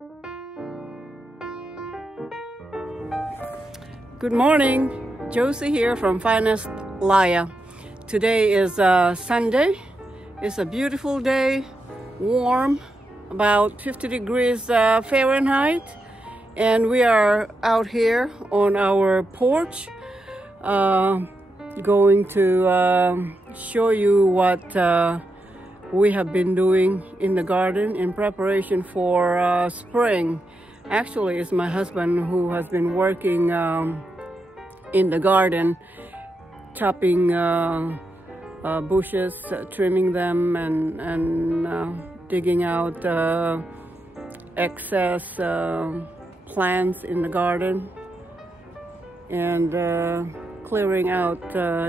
Good morning, Josie here from Phinest Laya. Today is Sunday. It's a beautiful day, warm, about 50 degrees Fahrenheit, and we are out here on our porch going to show you what we have been doing in the garden in preparation for spring. Actually, it's my husband who has been working in the garden, chopping bushes, trimming them, and digging out excess plants in the garden, and clearing out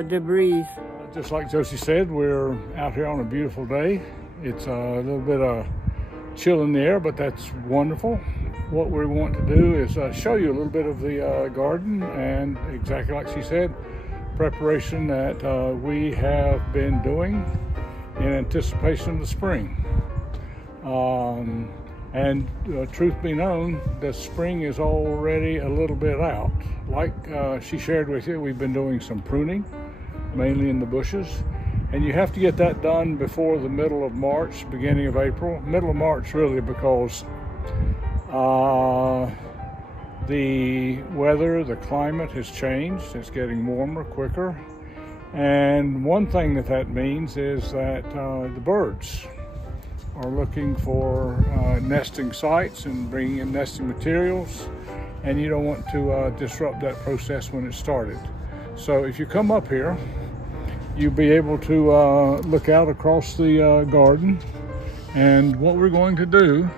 debris. Just like Josie said, we're out here on a beautiful day. It's a little bit of chill in the air, but that's wonderful. What we want to do is show you a little bit of the garden, and exactly like she said, preparation that we have been doing in anticipation of the spring. Truth be known, the spring is already a little bit out. Like she shared with you, we've been doing some pruning, mainly in the bushes. And you have to get that done before the middle of March, beginning of April. Middle of March, really, because the weather, the climate has changed. It's getting warmer, quicker. And one thing that means is that the birds are looking for nesting sites and bringing in nesting materials. And you don't want to disrupt that process when it started. So if you come up here, you'll be able to look out across the garden. And what we're going to do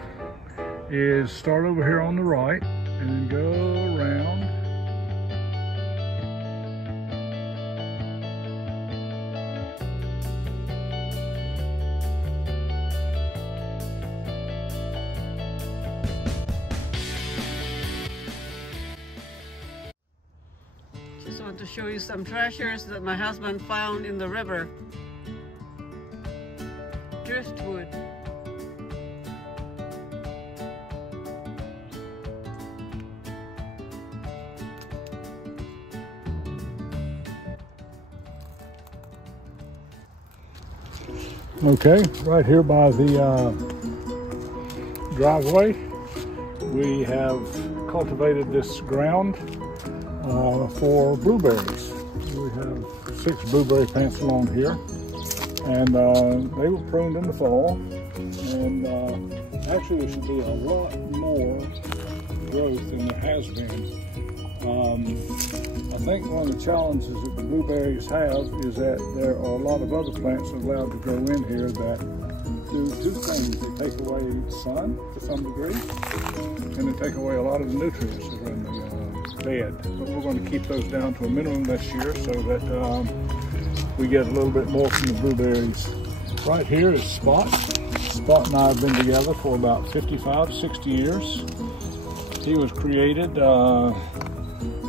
is start over here on the right and then go around. Just want to show you some treasures that my husband found in the river. Driftwood. Okay, right here by the driveway, we have cultivated this ground for blueberries. We have 6 blueberry plants along here, and they were pruned in the fall, and actually there should be a lot more growth than there has been. I think one of the challenges that the blueberries have is that there are a lot of other plants allowed to grow in here that do 2 things. They take away sun to some degree, and they take away a lot of the nutrients that are in the bed. But we're going to keep those down to a minimum this year so that we get a little bit more from the blueberries. Right here is Spot. Spot and I have been together for about 55, 60 years. He was created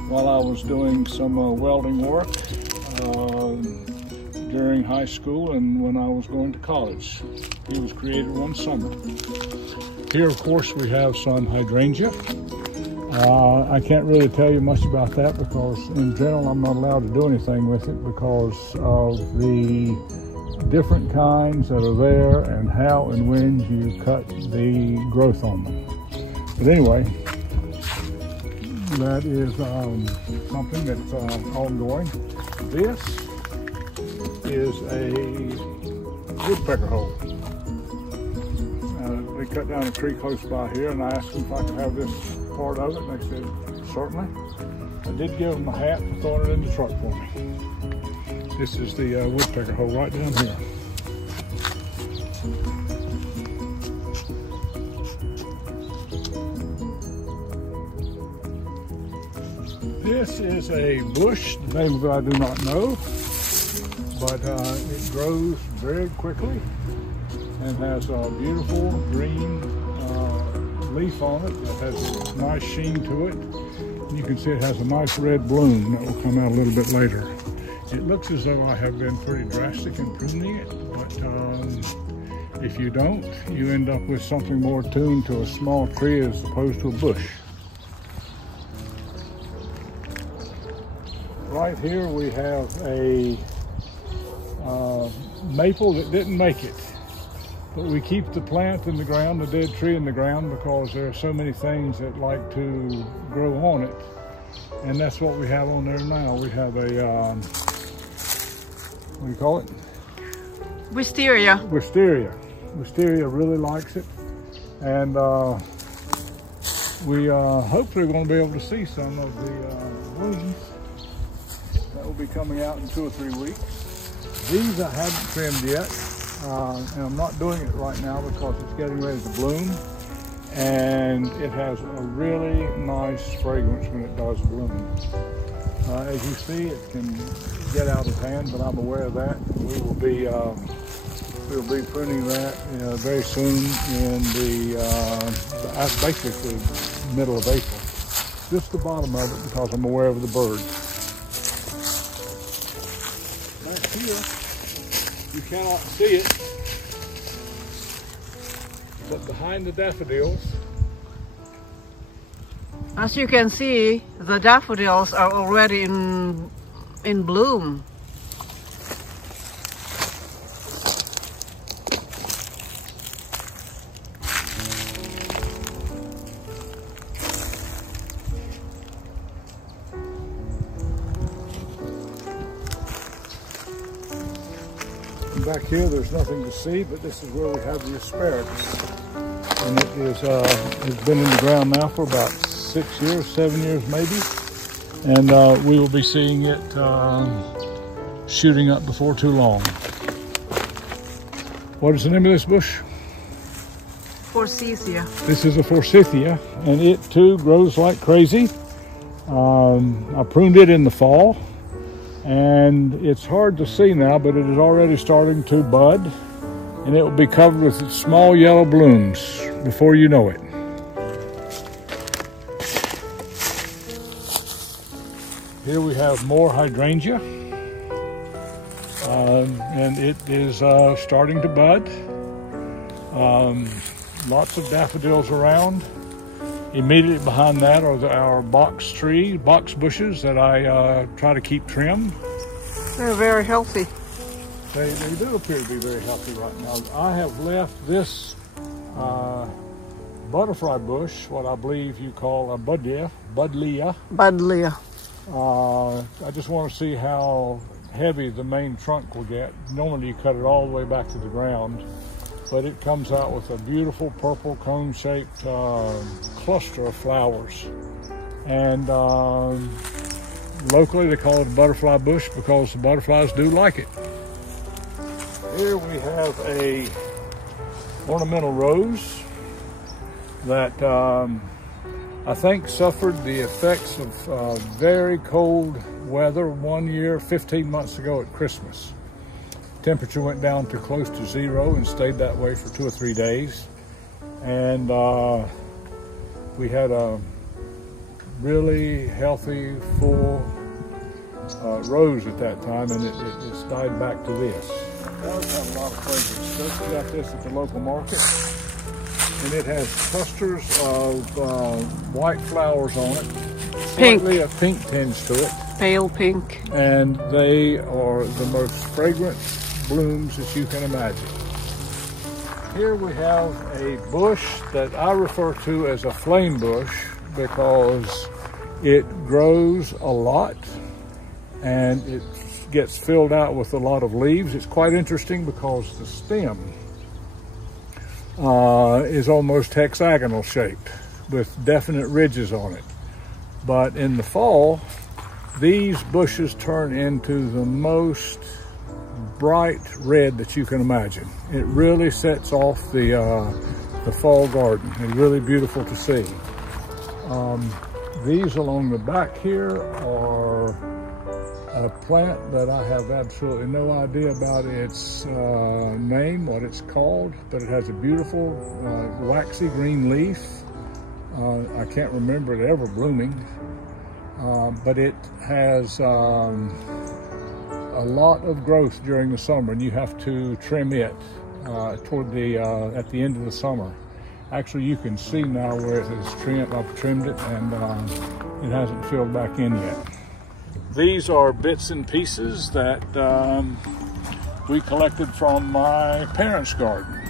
while I was doing some welding work during high school and when I was going to college. He was created one summer. Here, of course, we have some hydrangea. I can't really tell you much about that because in general I'm not allowed to do anything with it because of the different kinds that are there and how and when you cut the growth on them. But anyway, that is something that's ongoing. This is a woodpecker hole. They cut down a tree close by here, and I asked them if I could have this part of it, and they said, certainly. I did give them a hat for throwing it in the truck for me. This is the woodpecker hole right down here. This is a bush, the name of it I do not know, but it grows very quickly and has a beautiful green leaf on it that has a nice sheen to it. You can see it has a nice red bloom that will come out a little bit later. It looks as though I have been pretty drastic in pruning it, but If you don't, you end up with something more tuned to a small tree as opposed to a bush. Right here we have a maple that didn't make it. But we keep the plant in the ground, the dead tree in the ground, because there are so many things that like to grow on it. And that's what we have on there now. We have a, what do you call it? Wisteria. Wisteria. Wisteria really likes it. And we hopefully are going to be able to see some of the blooms that will be coming out in 2 or 3 weeks. These I haven't trimmed yet. And I'm not doing it right now because it's getting ready to bloom, and it has a really nice fragrance when it does bloom. As you see, it can get out of hand, but I'm aware of that. We'll be pruning that very soon in basically middle of April. Just the bottom of it because I'm aware of the birds. Back here, you cannot see it, but behind the daffodils, as you can see, the daffodils are already in bloom. back here there's nothing to see, but this is where we have the asparagus. And it is, it's been in the ground now for about 6 years, 7 years maybe. And we will be seeing it shooting up before too long. What is the name of this bush? Forsythia. This is a forsythia, and it too grows like crazy. I pruned it in the fall, and it's hard to see now, but it is already starting to bud, and it will be covered with small yellow blooms before you know it. Here we have more hydrangea, and it is starting to bud. Lots of daffodils around. Immediately behind that are our box bushes that I try to keep trim. They're very healthy. They do appear to be very healthy right now. I have left this butterfly bush, what I believe you call a budlia. Budlia. I just want to see how heavy the main trunk will get. Normally you cut it all the way back to the ground, but it comes out with a beautiful purple cone-shaped cluster of flowers. And locally they call it a butterfly bush because the butterflies do like it. Here we have a ornamental rose that I think suffered the effects of very cold weather one year, 15 months ago at Christmas. Temperature went down to close to 0 and stayed that way for 2 or 3 days. And we had a really healthy, full rose at that time, and it's died back to this. It does have a lot of fragrance. We got this at the local market, and it has clusters of white flowers on it. Pink. Slightly a pink tinge to it. Pale pink. And they are the most fragrant blooms that you can imagine. Here we have a bush that I refer to as a flame bush because it grows a lot and it gets filled out with a lot of leaves. It's quite interesting because the stem is almost hexagonal shaped with definite ridges on it. But in the fall, these bushes turn into the most bright red that you can imagine. It really sets off the fall garden. It's really beautiful to see. These along the back here are a plant that I have absolutely no idea about its name, what it's called, but it has a beautiful waxy green leaf. I can't remember it ever blooming, but it has a lot of growth during the summer, and you have to trim it. toward the at the end of the summer. Actually, you can see now where it has trimmed. I've trimmed it, and it hasn't filled back in yet. These are bits and pieces that we collected from my parents' garden.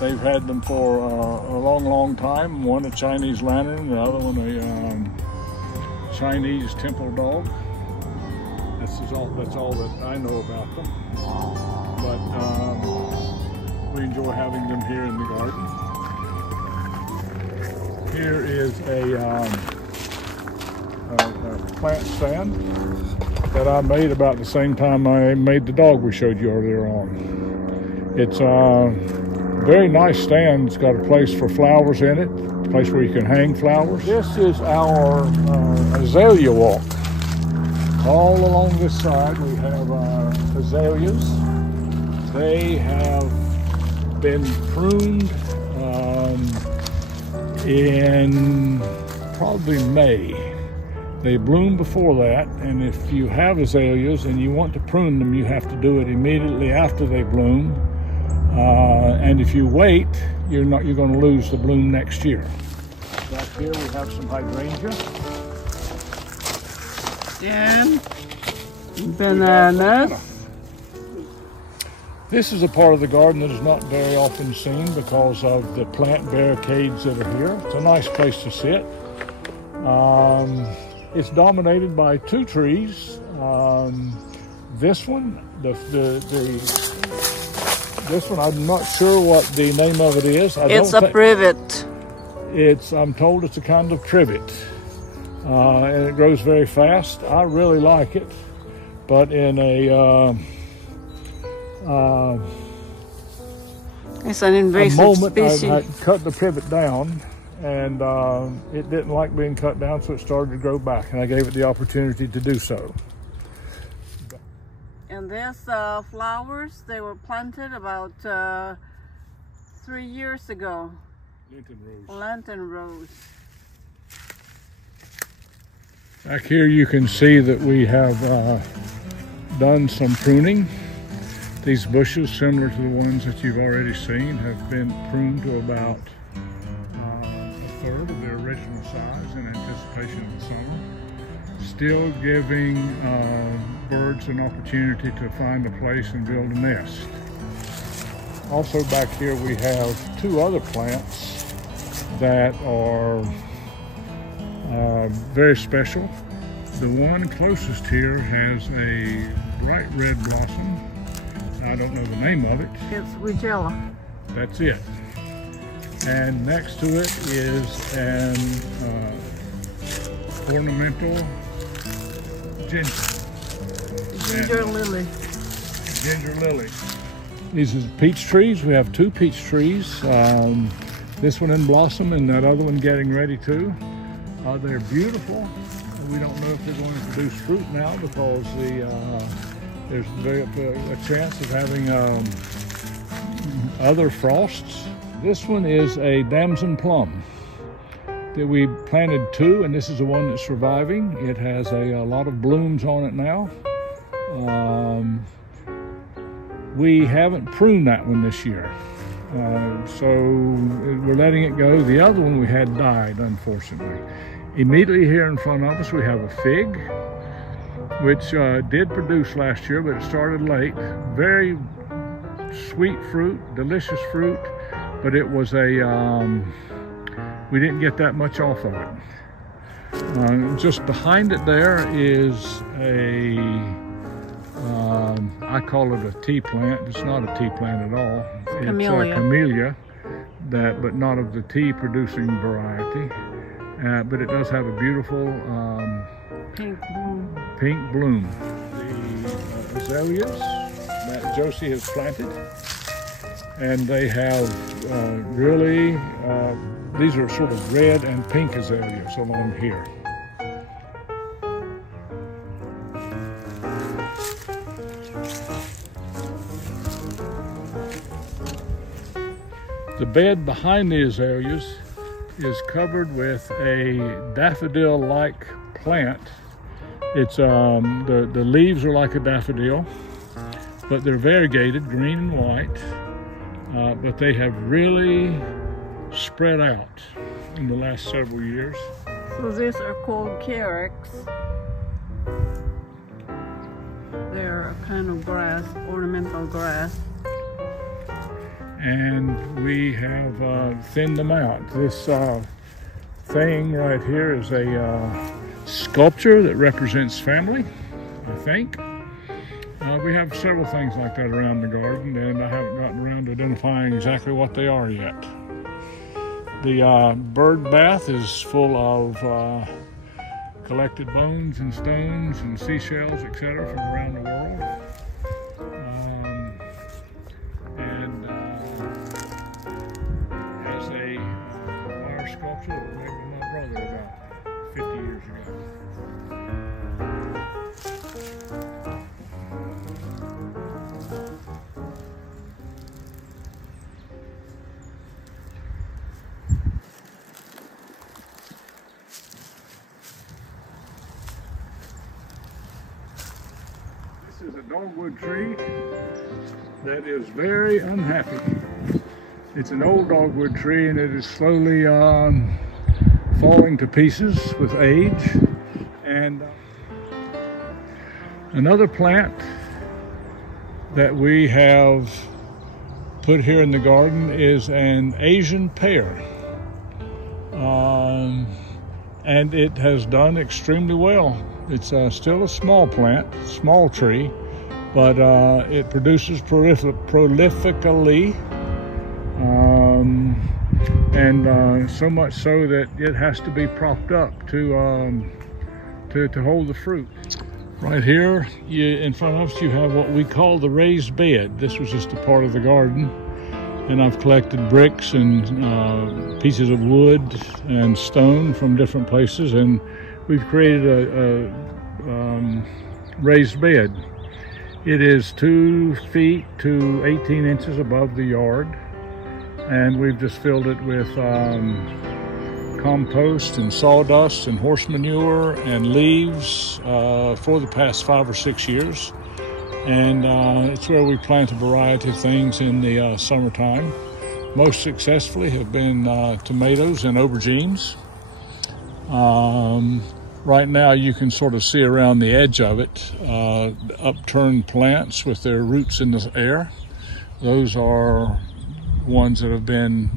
They've had them for a long, long time. One a Chinese lantern, the other one a Chinese temple dog. That's all that I know about them. But we enjoy having them here in the garden. Here is a plant stand that I made about the same time I made the dog we showed you earlier on. It's very nice stand. It's got a place for flowers in it, a place where you can hang flowers. This is our azalea walk. All along this side we have azaleas. They have been pruned in probably May. They bloom before that, and if you have azaleas and you want to prune them, you have to do it immediately after they bloom. And if you wait, you're going to lose the bloom next year. Back here we have some hydrangea. And bananas. This is a part of the garden that is not very often seen because of the plant barricades that are here. It's a nice place to sit. It's dominated by two trees. This one, this one, I'm not sure what the name of it is. It's a privet. I'm told it's a kind of trivet. And it grows very fast. I really like it, but in a it's an invasive moment, species. I cut the privet down, and it didn't like being cut down, so it started to grow back, and I gave it the opportunity to do so. And these flowers, they were planted about 3 years ago. Lenten rose. Lantern rose. Back here you can see that we have done some pruning. These bushes, similar to the ones that you've already seen, have been pruned to about a third of their original size in anticipation of the summer. Still giving birds an opportunity to find a place and build a nest. Also back here we have two other plants that are very special. The one closest here has a bright red blossom. I don't know the name of it. It's Regella. That's it. And next to it is an ornamental ginger lily. Ginger lily. These are peach trees. We have two peach trees. This one in blossom and that other one getting ready to. They're beautiful. We don't know if they're going to produce fruit now because there's a chance of having other frosts. This one is a damson plum that we planted two, and this is the one that's surviving. It has a lot of blooms on it now. We haven't pruned that one this year, so we're letting it go. The other one we had died, unfortunately. Immediately here in front of us we have a fig, which did produce last year, but it started late. Very sweet fruit, delicious fruit, but it was we didn't get that much off of it. Just behind it there is I call it a tea plant. It's not a tea plant at all. Camellia. It's a camellia, but not of the tea producing variety. But it does have a beautiful pink bloom. The azaleas that Josie has planted, and they have really, these are sort of red and pink azaleas along here. The bed behind the azaleas is covered with a daffodil-like plant. It's the leaves are like a daffodil, but they're variegated, green and white. but they have really spread out in the last several years. So these are called carrots. They're a kind of grass, ornamental grass. And we have thinned them out. This thing right here is a sculpture that represents family, I think. We have several things like that around the garden, and I haven't gotten around to identifying exactly what they are yet. The bird bath is full of collected bones and stones and seashells, etc., from around the world. And has a wire sculpture that was made by my brother about 50 years ago. This is a dogwood tree that is very unhappy. It's an old dogwood tree, and it is slowly falling to pieces with age. And another plant that we have put here in the garden is an Asian pear. And it has done extremely well. It's still a small plant, small tree, but it produces prolifically, and so much so that it has to be propped up to hold the fruit. Right here in front of us you have what we call the raised bed. This was just a part of the garden, and I've collected bricks and pieces of wood and stone from different places, and we've created a raised bed. It is 2 feet to 18 inches above the yard, and we've just filled it with compost and sawdust and horse manure and leaves for the past 5 or 6 years. And it's where we plant a variety of things in the summertime. Most successfully have been tomatoes and aubergines. Right now you can sort of see around the edge of it upturned plants with their roots in the air. Those are ones that have been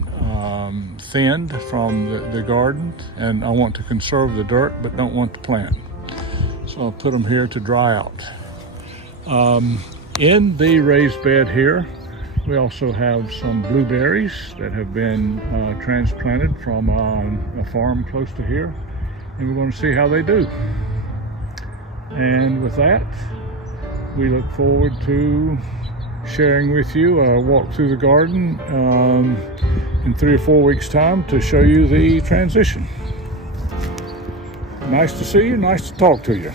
thinned from the garden, and I want to conserve the dirt but don't want to plant. So I'll put them here to dry out. In the raised bed here, we also have some blueberries that have been transplanted from a farm close to here, and we're going to see how they do. And with that, we look forward to sharing with you a walk through the garden in 3 or 4 weeks' time to show you the transition. Nice to see you, nice to talk to you,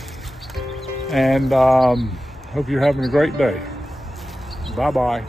and hope you're having a great day. Bye-bye.